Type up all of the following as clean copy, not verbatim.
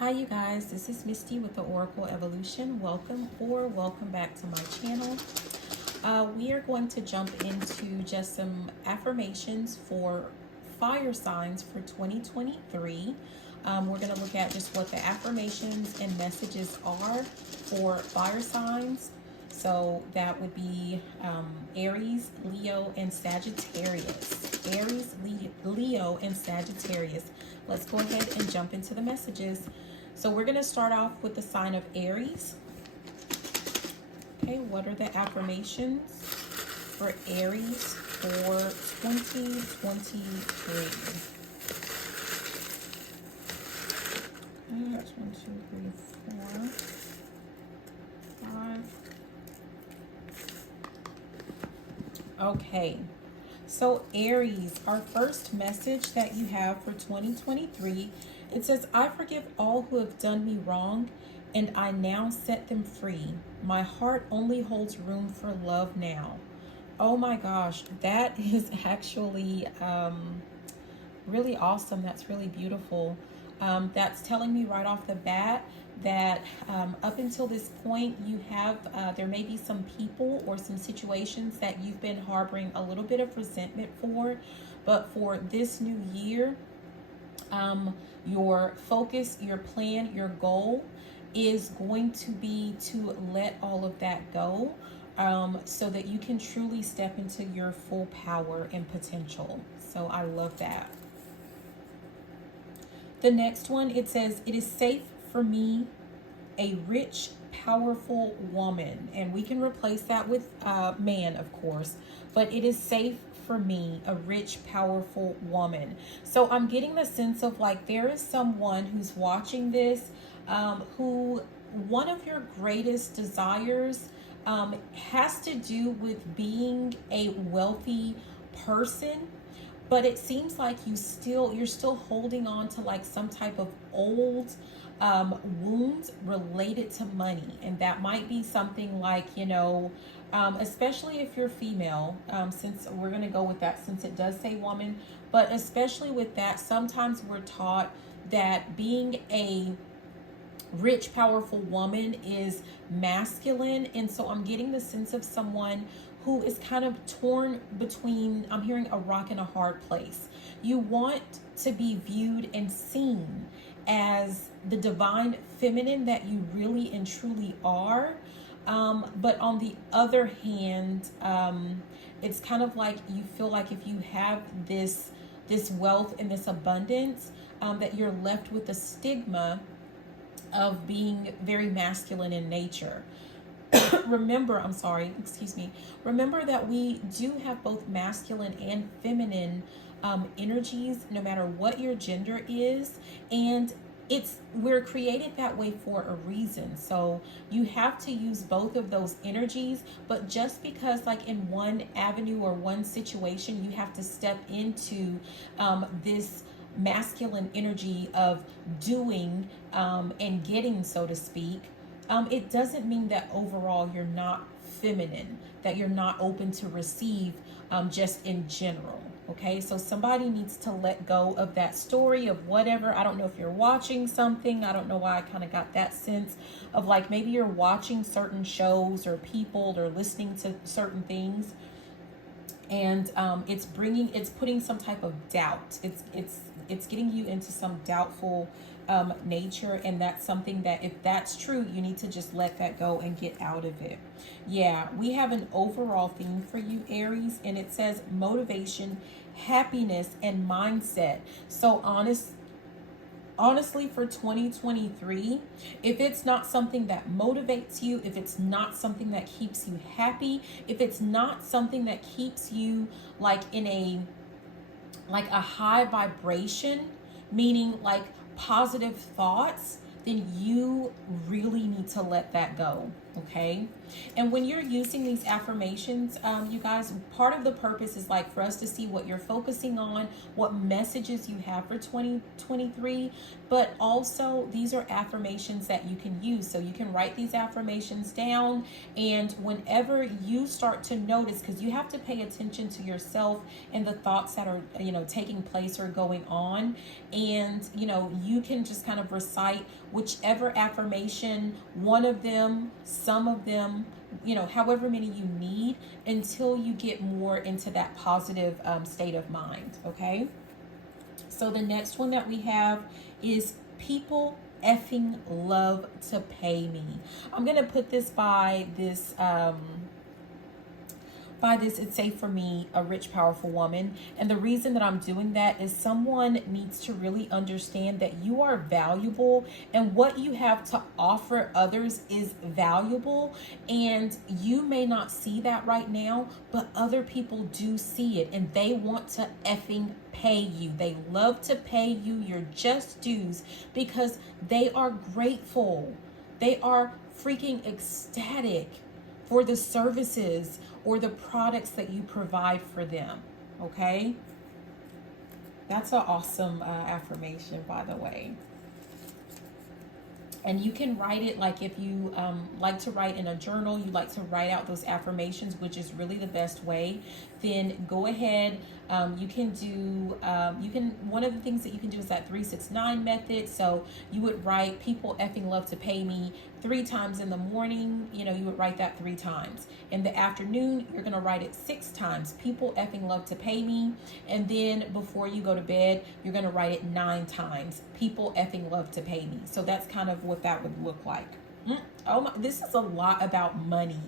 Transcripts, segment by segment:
Hi you guys, this is Misty with the Oracle Evolution. Welcome back to my channel. We are going to jump into just some affirmations for fire signs for 2023. We're going to look at just what the affirmations and messages are for fire signs. So that would be Aries, Leo, and Sagittarius. Aries, Leo, and Sagittarius. Let's go ahead and jump into the messages. So we're going to start off with the sign of Aries. Okay, what are the affirmations for Aries for 2023? Okay, that's 1, 2, 3, 4, 5. Okay, so Aries, our first message that you have for 2023, it says, I forgive all who have done me wrong, and I now set them free. My heart only holds room for love now. Oh my gosh, that is actually really awesome. That's really beautiful. That's telling me right off the bat that up until this point, you have, there may be some people or some situations that you've been harboring a little bit of resentment for, but for this new year, your focus, your plan, your goal is going to be to let all of that go, so that you can truly step into your full power and potential. So I love that. The next one, it says, it is safe for me, a rich, powerful woman. And we can replace that with man, of course, but it is safe for me, a rich, powerful woman. So I'm getting the sense of like there is someone who's watching this, who one of your greatest desires has to do with being a wealthy person, but it seems like you're still holding on to like some type of old wounds related to money. And that might be something like, especially if you're female, since we're going to go with that, since it does say woman, but especially with that, sometimes we're taught that being a rich, powerful woman is masculine. And so I'm getting the sense of someone who is kind of torn between, I'm hearing a rock and a hard place. You want to be viewed and seen as the divine feminine that you really and truly are. But on the other hand, it's kind of like you feel like if you have this wealth and this abundance, that you're left with the stigma of being very masculine in nature. Remember that we do have both masculine and feminine energies, no matter what your gender is, and we're created that way for a reason. So you have to use both of those energies, but just because like in one avenue or one situation you have to step into this masculine energy of doing and getting, so to speak, it doesn't mean that overall you're not feminine, that you're not open to receive, just in general. Okay, so somebody needs to let go of that story of whatever. I don't know if you're watching something. I don't know why I kind of got that sense of like maybe you're watching certain shows or people or listening to certain things, and it's putting some type of doubt. It's getting you into some doubtful nature, and that's something that if that's true, you need to just let that go and get out of it. Yeah, we have an overall theme for you, Aries, and it says motivation, happiness, and mindset. So honestly, for 2023, if it's not something that motivates you, if it's not something that keeps you happy, if it's not something that keeps you like in a high vibration, meaning like positive thoughts, then you really need to let that go. Okay. And when you're using these affirmations, you guys, part of the purpose is like for us to see what you're focusing on, what messages you have for 2023, but also these are affirmations that you can use. So you can write these affirmations down, and whenever you start to notice, because you have to pay attention to yourself and the thoughts that are, taking place or going on, and, you can just kind of recite whichever affirmation, one of them, some of them, however many you need, until you get more into that positive state of mind. Okay. So the next one that we have is people effing love to pay me. I'm going to put this by this, it's safe for me, a rich, powerful woman. And the reason that I'm doing that is someone needs to really understand that you are valuable, and what you have to offer others is valuable. And you may not see that right now, but other people do see it, and they want to effing pay you. They love to pay you your just dues because they are grateful. They are freaking ecstatic for the services or the products that you provide for them. Okay. That's an awesome affirmation, by the way. And you can write it, like if you like to write in a journal, you like to write out those affirmations, which is really the best way, then go ahead. You can do, one of the things that you can do is that 369 method. So you would write people effing love to pay me 3 times in the morning. You would write that 3 times. In the afternoon, you're going to write it 6 times. People effing love to pay me. And then before you go to bed, you're going to write it 9 times. People effing love to pay me. So that's kind of what that would look like. Oh my, this is a lot about money.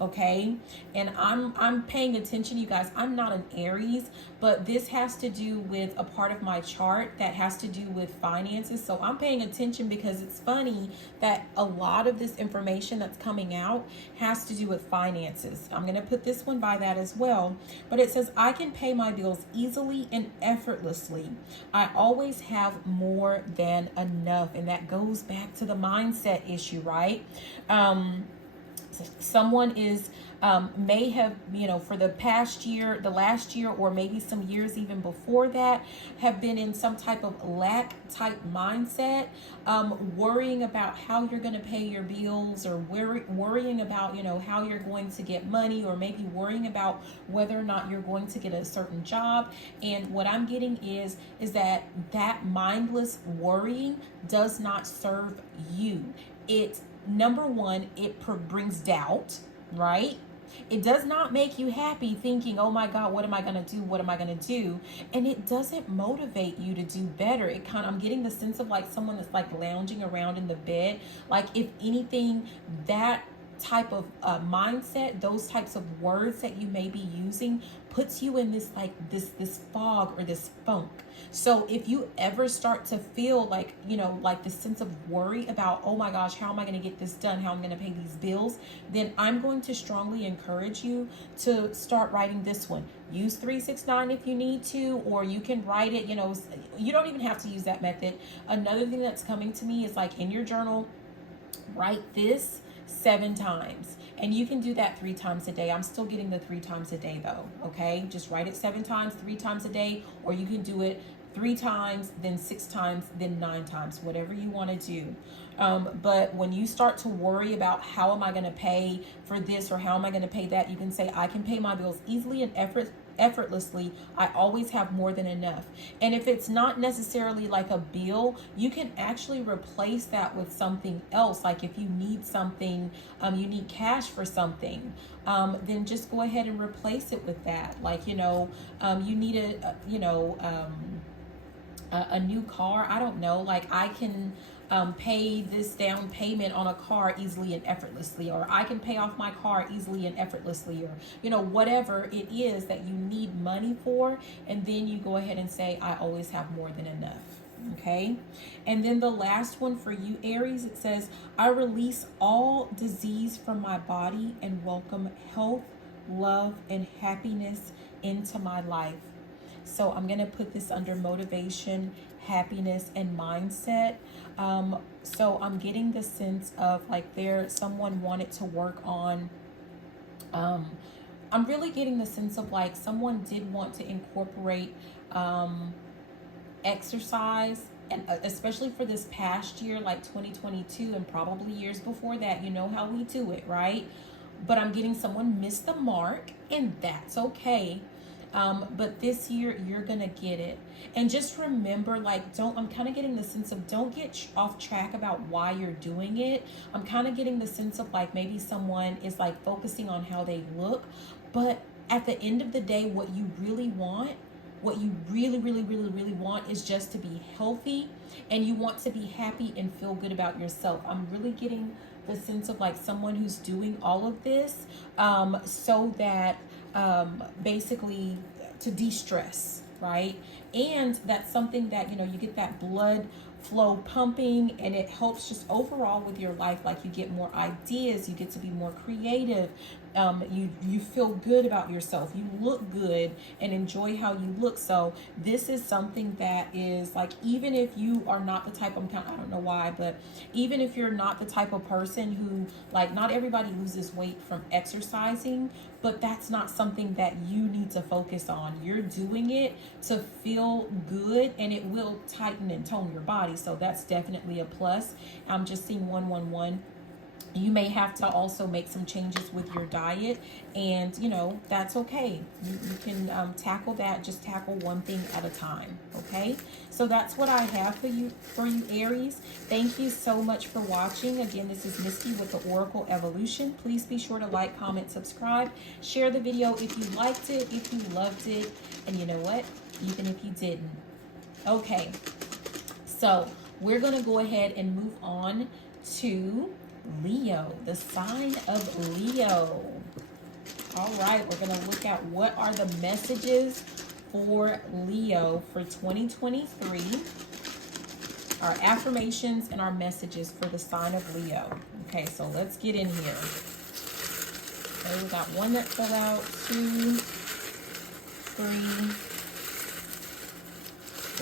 Okay. And I'm paying attention, you guys. I'm not an Aries, but this has to do with a part of my chart that has to do with finances. So I'm paying attention because it's funny that a lot of this information that's coming out has to do with finances. I'm going to put this one by that as well. But it says, I can pay my bills easily and effortlessly. I always have more than enough. And that goes back to the mindset issue, right? Someone is may have, for the past year, the last year, or maybe some years even before that, have been in some type of lack type mindset, worrying about how you're going to pay your bills, or worrying about, how you're going to get money, or maybe worrying about whether or not you're going to get a certain job. And what I'm getting is that mindless worrying does not serve you. Number one, it brings doubt, right? It does not make you happy thinking, oh my God, what am I going to do? What am I going to do? And it doesn't motivate you to do better. I'm getting the sense of like someone that's like lounging around in the bed. Like if anything, that type of mindset, those types of words that you may be using puts you in this this fog or this funk. So if you ever start to feel like, like this sense of worry about, oh my gosh, how am I going to get this done? How am I going to pay these bills? Then I'm going to strongly encourage you to start writing this one. Use 369 if you need to, or you can write it, you don't even have to use that method. Another thing that's coming to me is like in your journal, write this 7 times. And you can do that 3 times a day. I'm still getting the 3 times a day though. Okay. Just write it 7 times, 3 times a day, or you can do it 3 times, then 6 times, then 9 times, whatever you want to do. But when you start to worry about how am I going to pay for this, or how am I going to pay that, you can say, I can pay my bills easily and effortlessly. I always have more than enough. And if it's not necessarily like a bill, you can actually replace that with something else. Like if you need something, you need cash for something, then just go ahead and replace it with that. Like, you need a new car. I don't know. Like I can pay this down payment on a car easily and effortlessly, or I can pay off my car easily and effortlessly, or whatever it is that you need money for, and then you go ahead and say, I always have more than enough. Okay. And then the last one for you, Aries, it says, I release all disease from my body and welcome health, love, and happiness into my life. So I'm going to put this under motivation, happiness and mindset. So I'm getting the sense of like someone wanted to work on, I'm really getting the sense of like someone did want to incorporate exercise, and especially for this past year, like 2022, and probably years before that. You know how we do it, right? But I'm getting someone missed the mark, and that's okay. But this year you're gonna get it. And just remember, like, I'm kind of getting the sense of don't get off track about why you're doing it. I'm kind of getting the sense of like maybe someone is like focusing on how they look, but at the end of the day, what you really want, what you really, really, really, really want is just to be healthy, and you want to be happy and feel good about yourself. I'm really getting the sense of like someone who's doing all of this so that basically to de-stress, right? And that's something that, you get that blood flow pumping, and it helps just overall with your life. Like you get more ideas, you get to be more creative, you feel good about yourself, you look good and enjoy how you look. So this is something that is like, even if you are not the type of, I don't know why, but even if you're not the type of person who, like, not everybody loses weight from exercising, but that's not something that you need to focus on. You're doing it to feel good, and it will tighten and tone your body. So that's definitely a plus. I'm just seeing 111. You may have to also make some changes with your diet, and that's okay. You can tackle that. Just tackle one thing at a time. Okay, so that's what I have for you Aries. Thank you so much for watching. Again, this is Misty with the Oracle Evolution. Please be sure to like, comment, subscribe, share the video if you liked it, if you loved it, and you know what, even if you didn't. Okay, so we're gonna go ahead and move on to Leo, the sign of Leo. All right, we're going to look at what are the messages for Leo for 2023. Our affirmations and our messages for the sign of Leo. Okay, so let's get in here. Okay, we got one that fell out, 2, 3,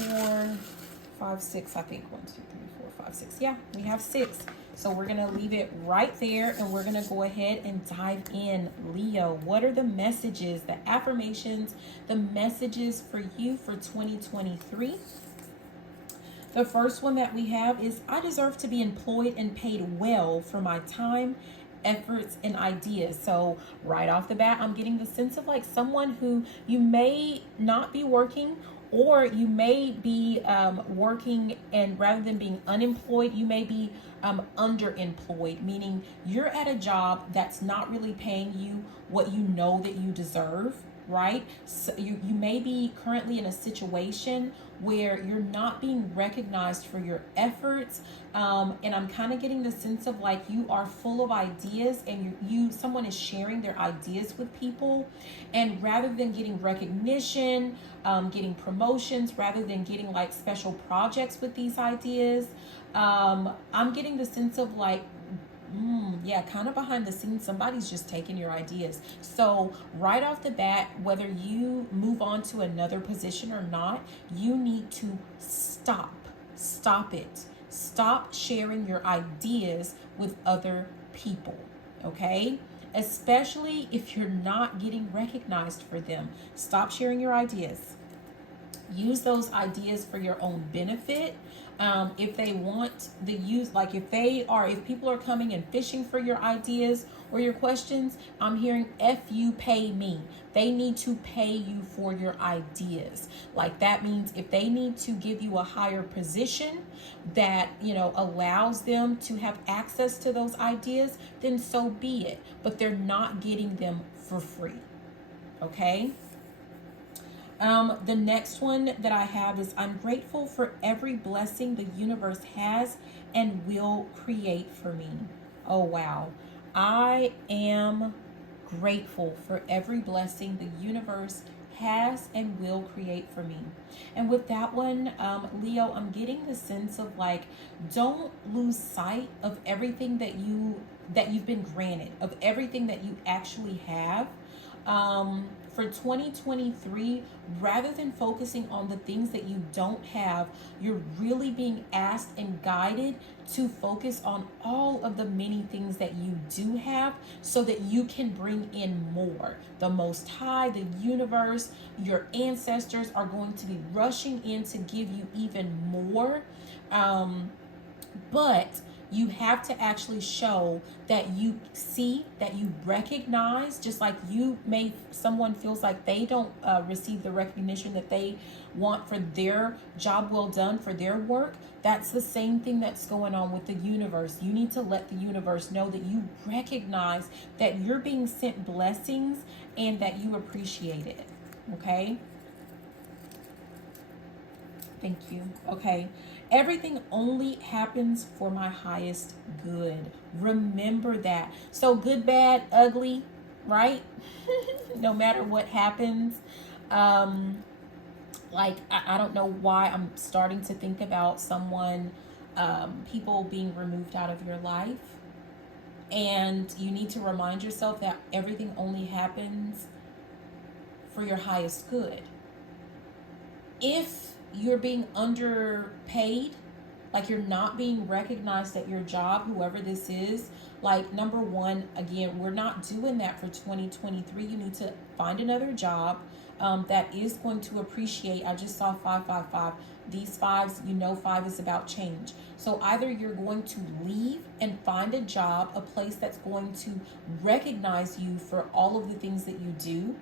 4, 5, 6. I think 1, 2, 3, 4, 5, 6. Yeah, we have 6. So we're going to leave it right there, and we're going to go ahead and dive in. Leo, what are the messages, the affirmations, the messages for you for 2023? The first one that we have is, I deserve to be employed and paid well for my time, efforts, and ideas. So right off the bat, I'm getting the sense of like someone who you may not be working, or you may be working, and rather than being unemployed, you may be underemployed, meaning you're at a job that's not really paying you what you know that you deserve, right? So you may be currently in a situation where you're not being recognized for your efforts, and I'm kind of getting the sense of like you are full of ideas, and someone is sharing their ideas with people, and rather than getting recognition, getting promotions, rather than getting like special projects with these ideas, I'm getting the sense of like, yeah, kind of behind the scenes, somebody's just taking your ideas. So right off the bat, whether you move on to another position or not, you need to stop it. Stop sharing your ideas with other people, okay? Especially if you're not getting recognized for them. Stop sharing your ideas. Use those ideas for your own benefit. If they want the use, like if people are coming and fishing for your ideas or your questions, I'm hearing you pay me. They need to pay you for your ideas. Like that means if they need to give you a higher position that, allows them to have access to those ideas, then so be it. But they're not getting them for free. Okay? The next one that I have is, I'm grateful for every blessing the universe has and will create for me. Oh, wow. I am grateful for every blessing the universe has and will create for me. And with that one, Leo, I'm getting the sense of like, don't lose sight of everything that you've been granted, of everything that you actually have. For 2023, rather than focusing on the things that you don't have, you're really being asked and guided to focus on all of the many things that you do have so that you can bring in more. The Most High, the universe, your ancestors are going to be rushing in to give you even more. But you have to actually show that you see, that you recognize, just like someone feels like they don't receive the recognition that they want for their job well done, for their work. That's the same thing that's going on with the universe. You need to let the universe know that you recognize that you're being sent blessings and that you appreciate it. Okay? Thank you. Okay. Everything only happens for my highest good. Remember that. So good, bad, ugly, right? No matter what happens. Like, I don't know why I'm starting to think about people being removed out of your life. And you need to remind yourself that everything only happens for your highest good. If you're being underpaid, like you're not being recognized at your job, whoever this is, like, number one, again, we're not doing that for 2023. You need to find another job that is going to appreciate. I just saw 555. These fives, 5 is about change. So either you're going to leave and find a job, a place that's going to recognize you for all of the things that you do.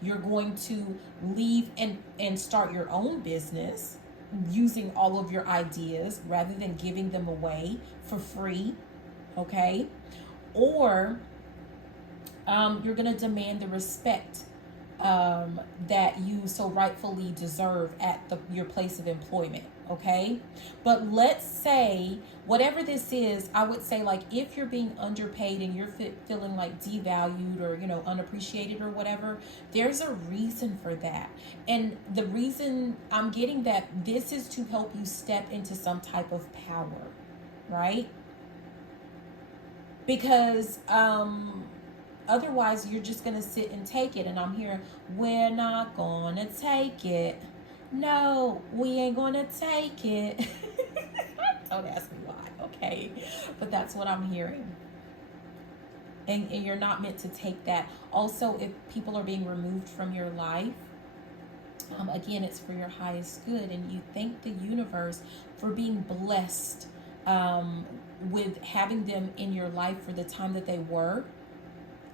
You're going to leave and start your own business using all of your ideas rather than giving them away for free, okay? Or you're going to demand the respect that you so rightfully deserve at your place of employment, okay? But let's say, whatever this is, I would say, like, if you're being underpaid and you're feeling like devalued or, unappreciated or whatever, there's a reason for that. And the reason I'm getting that, this is to help you step into some type of power, right? Because, otherwise, you're just going to sit and take it. And I'm hearing, we're not going to take it. No, we ain't going to take it. Don't ask me why, okay? But that's what I'm hearing. And you're not meant to take that. Also, if people are being removed from your life, again, it's for your highest good. And you thank the universe for being blessed with having them in your life for the time that they were.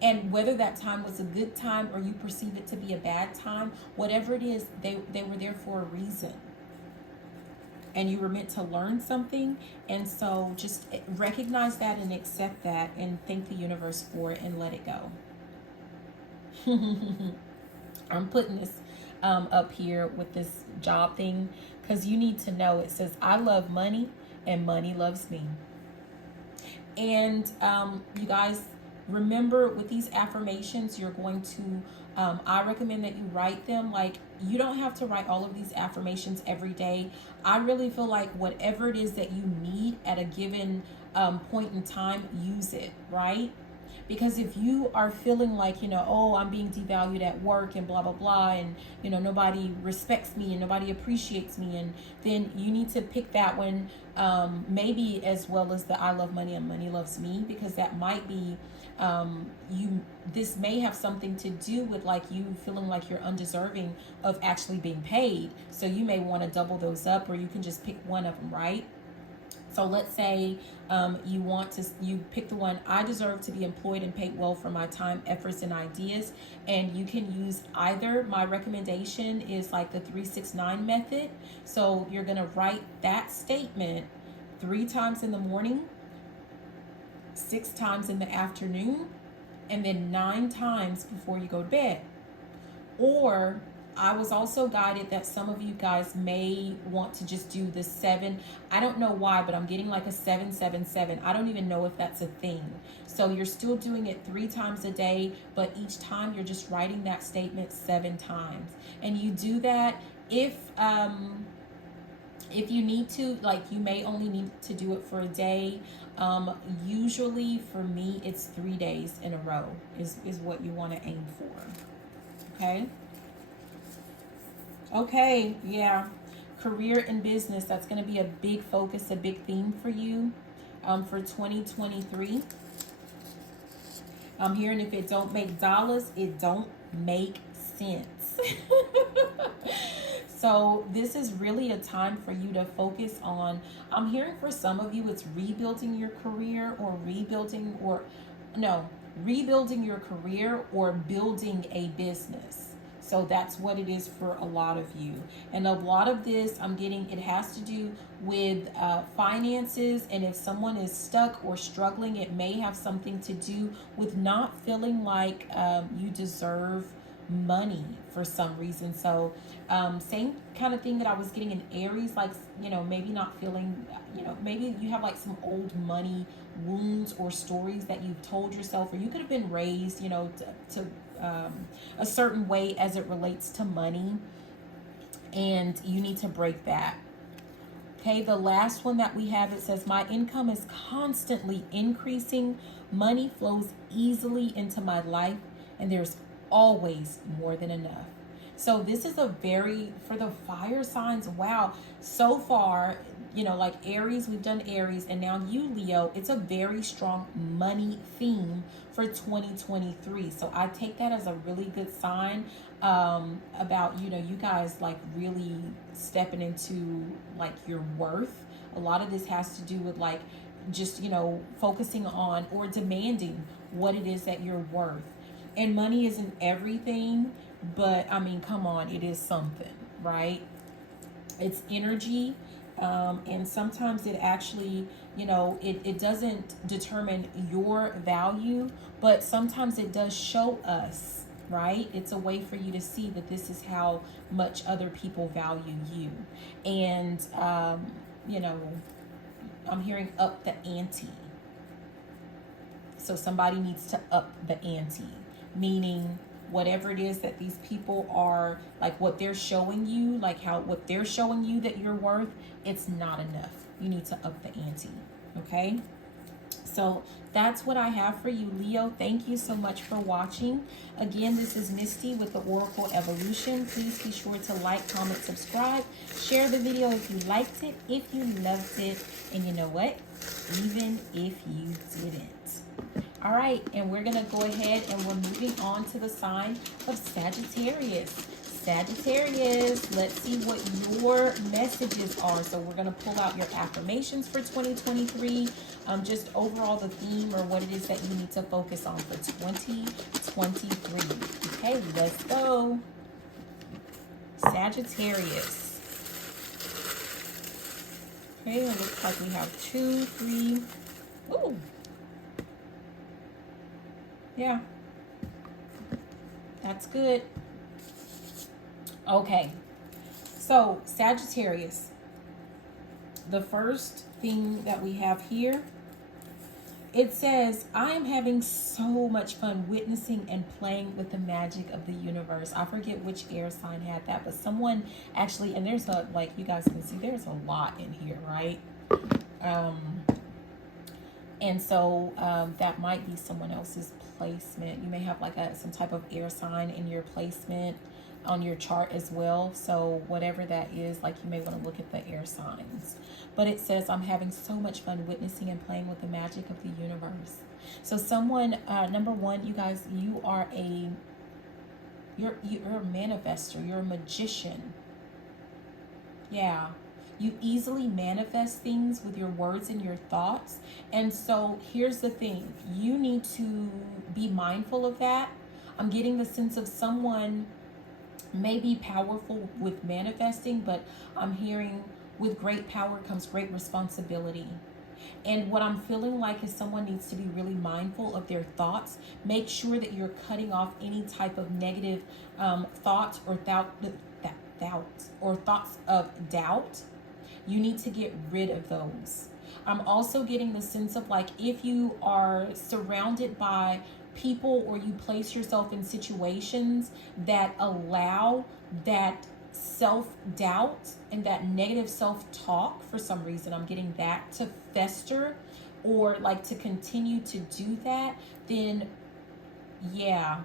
And whether that time was a good time or you perceive it to be a bad time, whatever it is, they were there for a reason. And you were meant to learn something. And so just recognize that and accept that and thank the universe for it and let it go. I'm putting this up here with this job thing because you need to know, it says, I love money and money loves me. And you guys, remember, with these affirmations, you're going to, I recommend that you write them. Like, you don't have to write all of these affirmations every day. I really feel like whatever it is that you need at a given point in time, use it, right? Because if you are feeling like, oh, I'm being devalued at work and blah, blah, blah, and, nobody respects me and nobody appreciates me, and then you need to pick that one, maybe as well as the I love money and money loves me, because that might be, this may have something to do with, like, you feeling like you're undeserving of actually being paid. So you may want to double those up, or you can just pick one of them, right? So let's say you pick the one, I deserve to be employed and paid well for my time, efforts, and ideas. And you can use either. My recommendation is like the 369 method. So you're going to write that statement 3 times in the morning, 6 times in the afternoon, and then 9 times before you go to bed. Or I was also guided that some of you guys may want to just do the 7. I don't know why, but I'm getting like a 777. I don't even know if that's a thing. So you're still doing it 3 times a day, but each time you're just writing that statement 7 times. And you do that if If you need to, like, you may only need to do it for a day. Usually for me, it's 3 days in a row is what you want to aim for. Okay. Okay. Yeah. Career and business. That's going to be a big focus, a big theme for you for 2023. I'm hearing if it don't make dollars, it don't make sense. So this is really a time for you to focus on, I'm hearing for some of you, it's rebuilding your career or rebuilding your career or building a business. So that's what it is for a lot of you. And a lot of this, I'm getting, it has to do with finances. And if someone is stuck or struggling, it may have something to do with not feeling like you deserve money for some reason. So same kind of thing that I was getting in Aries, like, maybe not feeling, maybe you have like some old money wounds or stories that you've told yourself, or you could have been raised, to a certain way as it relates to money, and you need to break that. Okay, the last one that we have, it says, my income is constantly increasing. Money flows easily into my life, and there's always more than enough. So this is for the fire signs, wow. So far, like Aries, we've done Aries, and now you, Leo, it's a very strong money theme for 2023. So I take that as a really good sign about, you guys like really stepping into like your worth. A lot of this has to do with like just, focusing on or demanding what it is that you're worth. And money isn't everything, but I mean, come on, it is something, right? It's energy. And sometimes it actually, it doesn't determine your value, but sometimes it does show us, right? It's a way for you to see that this is how much other people value you. And, I'm hearing up the ante. So somebody needs to up the ante, meaning whatever it is that these people are, like what they're showing you, what they're showing you that you're worth, it's not enough. You need to up the ante, okay? So that's what I have for you, Leo. Thank you so much for watching. Again, this is Misty with the Oracle Evolution. Please be sure to like, comment, subscribe, share the video if you liked it, if you loved it, and you know what? Even if you didn't. All right, and we're going to go ahead and we're moving on to the sign of Sagittarius. Sagittarius, let's see what your messages are. So we're going to pull out your affirmations for 2023, just overall the theme or what it is that you need to focus on for 2023. Okay, let's go. Sagittarius. Okay, it looks like we have 2, 3. Ooh. Yeah, that's good. Okay, so Sagittarius, the first thing that we have here, it says, I am having so much fun witnessing and playing with the magic of the universe. I forget which air sign had that, but someone actually, and there's like you guys can see, there's a lot in here, right? And so that might be someone else's placement. You may have like some type of air sign in your placement on your chart as well. So whatever that is, like you may want to look at the air signs. But it says, I'm having so much fun witnessing and playing with the magic of the universe. So someone, number one, you guys, you're a manifester. You're a magician. Yeah. You easily manifest things with your words and your thoughts. And so here's the thing. You need to be mindful of that. I'm getting the sense of someone may be powerful with manifesting, but I'm hearing with great power comes great responsibility. And what I'm feeling like is someone needs to be really mindful of their thoughts. Make sure that you're cutting off any type of negative thoughts or thoughts of doubt. You need to get rid of those. I'm also getting the sense of like if you are surrounded by people or you place yourself in situations that allow that self-doubt and that negative self-talk, for some reason I'm getting that to fester or like to continue to do that, then yeah,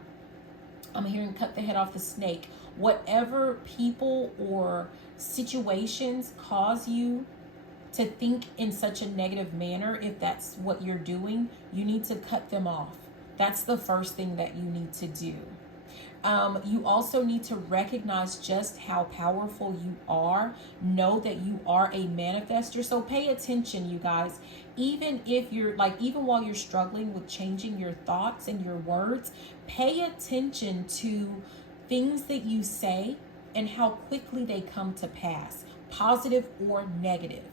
I'm hearing cut the head off the snake. Whatever people or situations cause you to think in such a negative manner, if that's what you're doing, you need to cut them off. That's the first thing that you need to do. You also need to recognize just how powerful you are. Know that you are a manifester. So pay attention, you guys. Even if you're like, even while you're struggling with changing your thoughts and your words, pay attention to things that you say and how quickly they come to pass, positive or negative.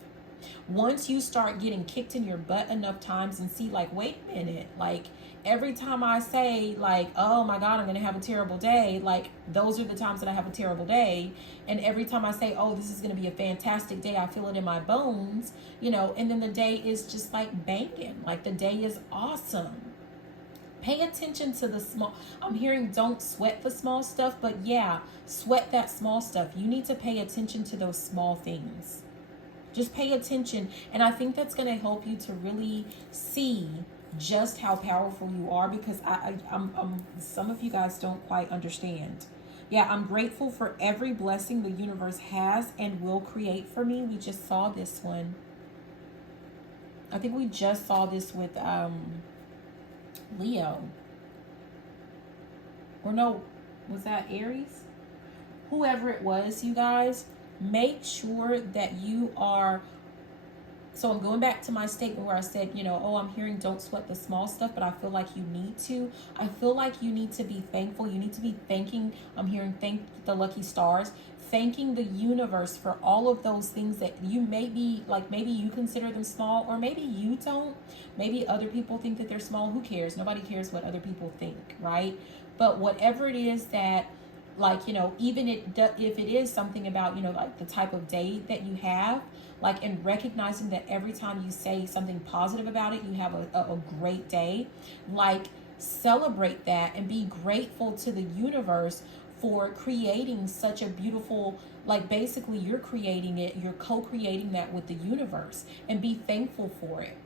Once you start getting kicked in your butt enough times and see like, wait a minute, like every time I say like, oh my God, I'm going to have a terrible day, like those are the times that I have a terrible day. And every time I say, oh, this is going to be a fantastic day, I feel it in my bones, you know, and then the day is just like banging, like the day is awesome. Pay attention to the small. I'm hearing don't sweat the small stuff, but yeah, sweat that small stuff. You need to pay attention to those small things. Just pay attention. And I think that's going to help you to really see just how powerful you are, because I'm some of you guys don't quite understand. Yeah, I'm grateful for every blessing the universe has and will create for me. We just saw this one. I think we just saw this with Leo. Or no, was that Aries? Whoever it was, you guys, make sure that you are. So I'm going back to my statement where I said, you know, oh, I'm hearing don't sweat the small stuff, but I feel like you need to. I feel like you need to be thankful. You need to be thanking. I'm hearing thank the lucky stars, thanking the universe for all of those things that you may be like, maybe you consider them small, or maybe you don't. Maybe other people think that they're small. Who cares? Nobody cares what other people think, right? But whatever it is that, like, you know, even if it is something about, you know, like the type of day that you have, like, and recognizing that every time you say something positive about it, you have a great day, like, celebrate that and be grateful to the universe for creating such a beautiful, like, basically you're creating it, you're co-creating that with the universe, and be thankful for it.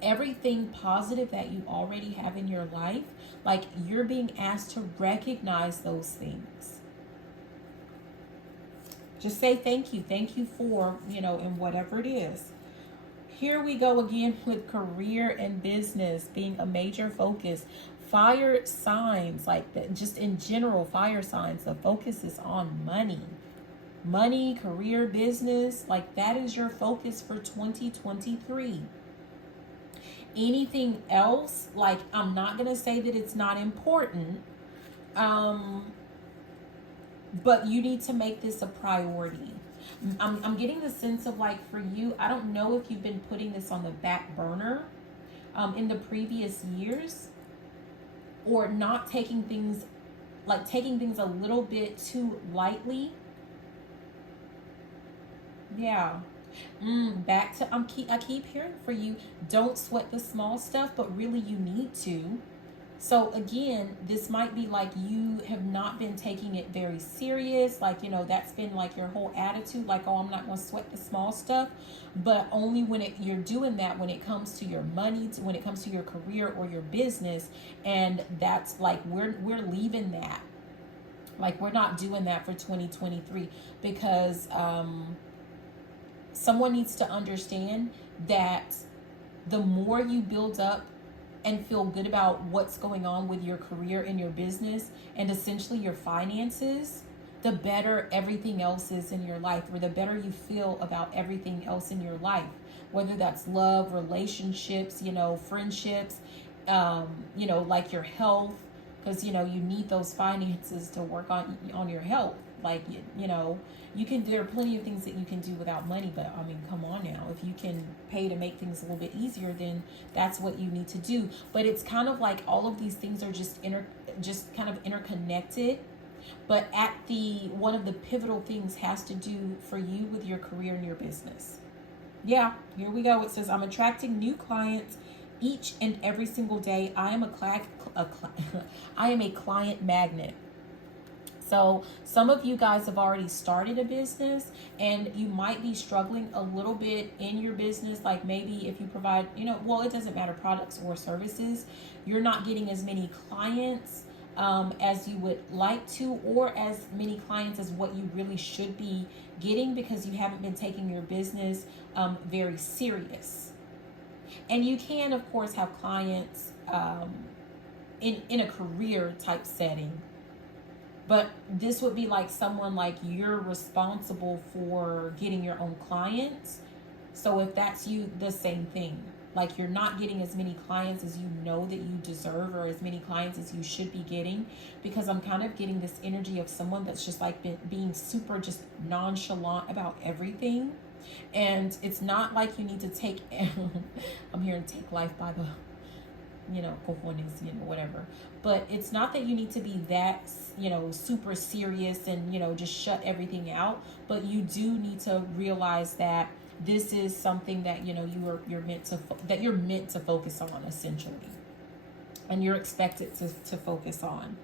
Everything positive that you already have in your life, like, you're being asked to recognize those things. Just say thank you. Thank you for, you know, and whatever it is. Here we go again with career and business being a major focus. Fire signs, like that, just in general, fire signs. The focus is on money. Money, career, business, like that is your focus for 2023. Anything else, like, I'm not going to say that it's not important, but you need to make this a priority. I'm getting the sense of, like, for you, I don't know if you've been putting this on the back burner in the previous years, or not taking things, like taking things a little bit too lightly. Yeah. Back to, I keep hearing for you, don't sweat the small stuff, but really you need to. So again, this might be like you have not been taking it very serious. Like, you know, that's been like your whole attitude, like, oh, I'm not going to sweat the small stuff. But only when you're doing that when it comes to your money, when it comes to your career or your business. And that's like, we're leaving that. Like, we're not doing that for 2023, because someone needs to understand that the more you build up and feel good about what's going on with your career and your business and essentially your finances, the better everything else is in your life, or the better you feel about everything else in your life, whether that's love, relationships, you know, friendships, you know, like your health, because, you know, you need those finances to work on your health. Like, you know, there are plenty of things that you can do without money, but I mean, come on now. If you can pay to make things a little bit easier, then that's what you need to do. But it's kind of like all of these things are just kind of interconnected. But one of the pivotal things has to do for you with your career and your business. Yeah, here we go. It says, I'm attracting new clients each and every single day. I am a client magnet. So some of you guys have already started a business, and you might be struggling a little bit in your business. Like maybe if you provide, well, it doesn't matter, products or services, you're not getting as many clients as you would like to, or as many clients as what you really should be getting, because you haven't been taking your business very serious. And you can, of course, have clients in a career type setting. But this would be like someone like you're responsible for getting your own clients. So if that's you, the same thing. Like you're not getting as many clients as you know that you deserve, or as many clients as you should be getting. Because I'm kind of getting this energy of someone that's just like being super just nonchalant about everything. And it's not like you need to take, I'm here to take life by the, cojones, whatever. But it's not that you need to be that, super serious and, just shut everything out. But you do need to realize that this is something that, you're meant to focus on, essentially. And you're expected to focus on.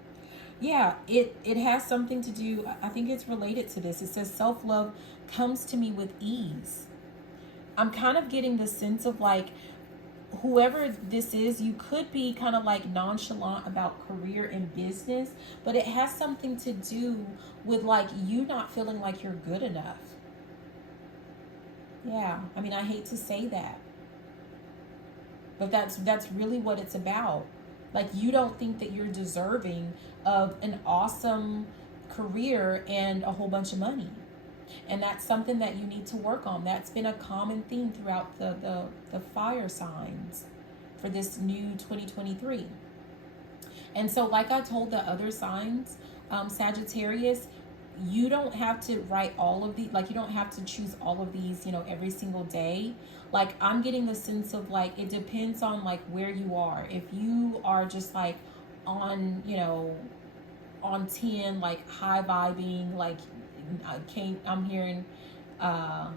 Yeah, it has something to do, I think it's related to this. It says self-love comes to me with ease. I'm kind of getting the sense of like, whoever this is, you could be kind of like nonchalant about career and business, but it has something to do with like you not feeling like you're good enough. Yeah, I mean, I hate to say that, but that's really what it's about. Like you don't think that you're deserving of an awesome career and a whole bunch of money. And that's something that you need to work on. That's been a common theme throughout the fire signs for this new 2023. And so like I told the other signs, Sagittarius, you don't have to write all of these, like you don't have to choose all of these, every single day. Like I'm getting the sense of like, it depends on like where you are. If you are just like on, on 10, like high vibing, like I'm hearing, I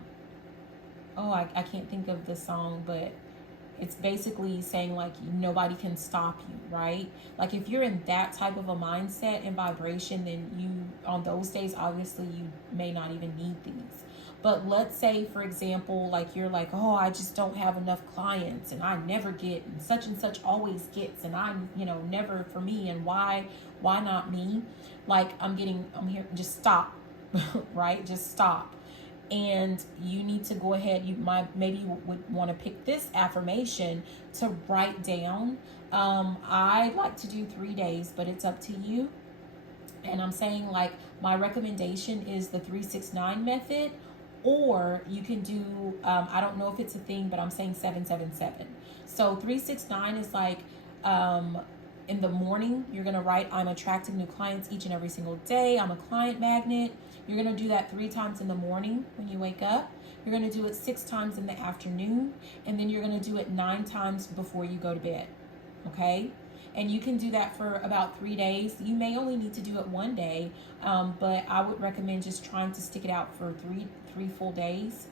can't think of the song, but it's basically saying like nobody can stop you, right? Like if you're in that type of a mindset and vibration, then you, on those days, obviously you may not even need these. But let's say, for example, like you're like, oh, I just don't have enough clients and I never get, and such always gets, and I'm, never for me, and why not me? Like I'm here, just stop. Right? Just stop. And you need to go ahead, maybe you would want to pick this affirmation to write down. I like to do 3 days, but it's up to you. And I'm saying like my recommendation is the 369 method, or you can do, I don't know if it's a thing, but I'm saying 777. So 369 is like, in the morning, you're going to write, I'm attracting new clients each and every single day. I'm a client magnet. You're going to do that 3 times in the morning when you wake up. You're going to do it 6 times in the afternoon. And then you're going to do it 9 times before you go to bed. Okay? And you can do that for about 3 days. You may only need to do it 1 day, but I would recommend just trying to stick it out for three full days.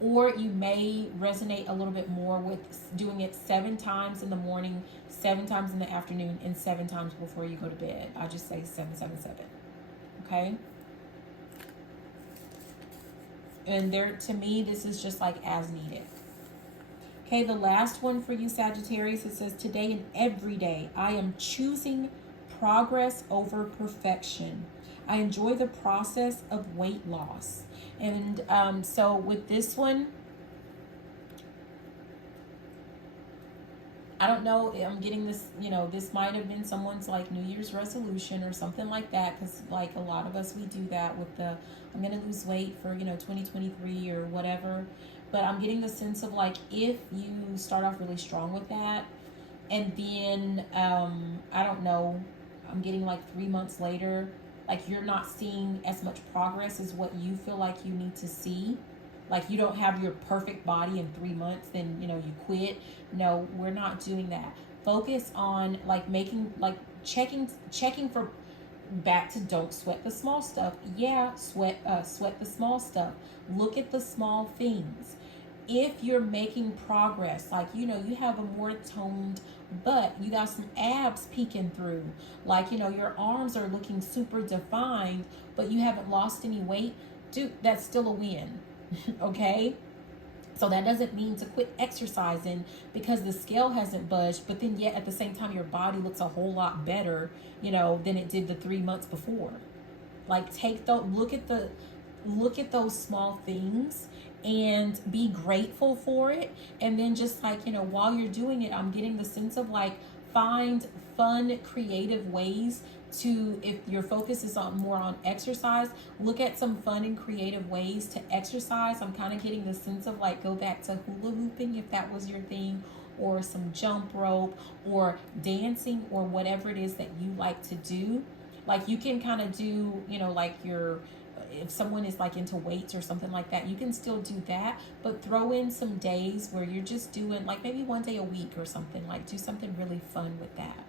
Or you may resonate a little bit more with doing it 7 times in the morning, 7 times in the afternoon, and 7 times before you go to bed. I just say 777. Okay? And to me, this is just like as needed. Okay, the last one for you, Sagittarius, it says, today and every day, I am choosing progress over perfection. I enjoy the process of weight loss. And so with this one, I don't know, I'm getting this, this might have been someone's like New Year's resolution or something like that, because like a lot of us, we do that with the, I'm going to lose weight for, 2023 or whatever. But I'm getting the sense of like, if you start off really strong with that, and then, I don't know, I'm getting like 3 months later, like you're not seeing as much progress as what you feel like you need to see. Like you don't have your perfect body in 3 months, then, you quit. No, we're not doing that. Focus on like checking for, back to don't sweat the small stuff. Yeah, sweat the small stuff. Look at the small things. if you're making progress, like, you know, you have a more toned butt, you got some abs peeking through, like, you know, your arms are looking super defined, but you haven't lost any weight, dude, that's still a win. Okay? So that doesn't mean to quit exercising because the scale hasn't budged, but then yet at the same time your body looks a whole lot better, you know, than it did the 3 months before. Like, take the look at those small things and be grateful for it. And then just like, you know, while you're doing it, I'm getting the sense of like, find fun, creative ways to, if your focus is on more on exercise, look at some fun and creative ways to exercise. I'm kind of getting the sense of like, go back to hula hooping if that was your thing, or some jump rope, or dancing, or whatever it is that you like to do. Like, you can kind of do, you know, like your, if someone is like into weights or something like that, you can still do that, but throw in some days where you're just doing like maybe 1 day a week or something, like do something really fun with that.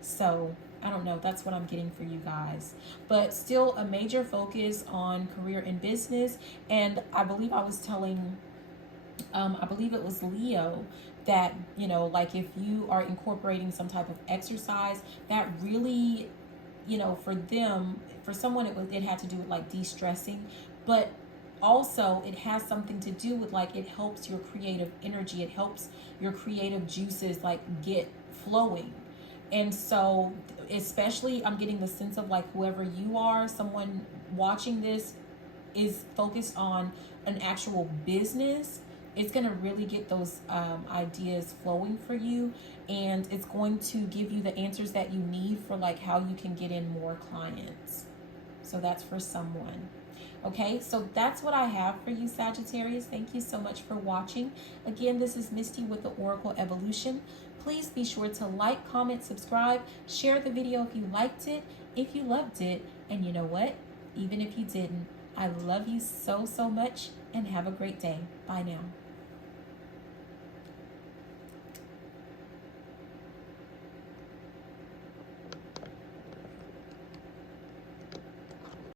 So I don't know, that's what I'm getting for you guys. But still a major focus on career and business. And I believe I was telling, I believe it was Leo, that, you know, like if you are incorporating some type of exercise, that really, you know, for them, for someone it had to do with like de-stressing, but also it has something to do with like, it helps your creative energy, it helps your creative juices like get flowing. And so especially I'm getting the sense of like, whoever you are, someone watching this is focused on an actual business, it's going to really get those ideas flowing for you, and it's going to give you the answers that you need for like how you can get in more clients. So that's for someone. Okay, so that's what I have for you, Sagittarius. Thank you so much for watching. Again, this is Misty with the Oracle Evolution. Please be sure to like, comment, subscribe, share the video if you liked it, if you loved it, and you know what? Even if you didn't, I love you so, so much, and have a great day. Bye now.